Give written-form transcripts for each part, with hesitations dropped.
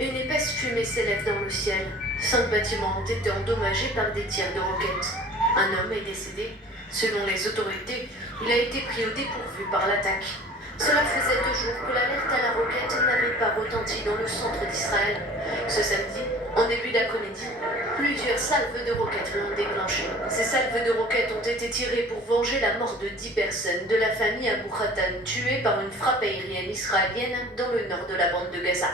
Une épaisse fumée s'élève dans le ciel. 5 bâtiments ont été endommagés par des tirs de roquettes. Un homme est décédé. Selon les autorités, il a été pris au dépourvu par l'attaque. Cela faisait 2 jours que l'alerte à la roquette n'avait pas retenti dans le centre d'Israël. Ce samedi, en début d'après-midi, plusieurs salves de roquettes l'ont déclenché. Ces salves de roquettes ont été tirées pour venger la mort de 10 personnes de la famille Abu Khatan, tuées par une frappe aérienne israélienne dans le nord de la bande de Gaza.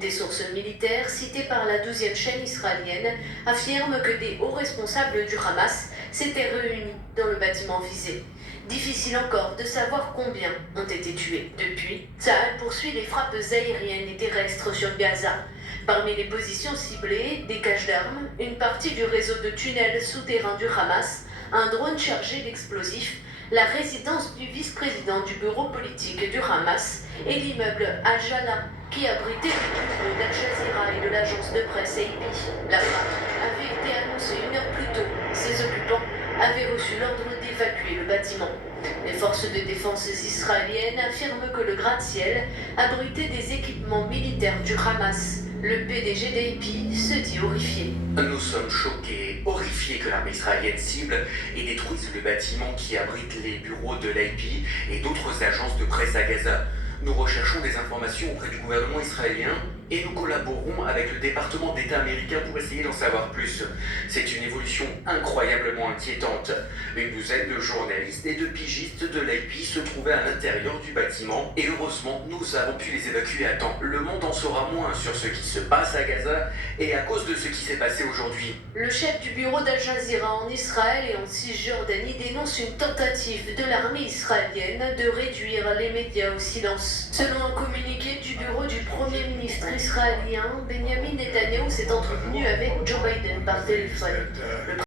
Des sources militaires citées par la 12e chaîne israélienne affirment que des hauts responsables du Hamas s'étaient réunis dans le bâtiment visé. Difficile encore de savoir combien ont été tués. Depuis, Tsahal poursuit les frappes aériennes et terrestres sur Gaza. Parmi les positions ciblées, des caches d'armes, une partie du réseau de tunnels souterrains du Hamas, un drone chargé d'explosifs, la résidence du vice-président du bureau politique du Hamas et l'immeuble Al-Jala qui abritait le bureau d'Al Jazeera et de l'agence de presse AP. La frappe avait été annoncée 1 heure plus tôt. Ses occupants avaient reçu l'ordre d'évacuer le bâtiment. Les forces de défense israéliennes affirment que le gratte-ciel abritait des équipements militaires du Hamas. Le PDG d'AP se dit horrifié. Nous sommes choqués, horrifiés que l'armée israélienne cible et détruise le bâtiment qui abrite les bureaux de l'AP et d'autres agences de presse à Gaza. Nous recherchons des informations auprès du gouvernement israélien et nous collaborons avec le département d'État américain pour essayer d'en savoir plus. C'est une évolution incroyablement inquiétante. Une douzaine de journalistes et de pigistes de l'AP se trouvaient à l'intérieur du bâtiment et heureusement, nous avons pu les évacuer à temps. Le monde en saura moins sur ce qui se passe à Gaza et à cause de ce qui s'est passé aujourd'hui. Le chef du bureau d'Al Jazeera en Israël et en Cisjordanie dénonce une tentative de l'armée israélienne de réduire les médias au silence. Selon un communiqué du bureau du Premier ministre israélien, Benjamin Netanyahu s'est entretenu avec Joe Biden par téléphone.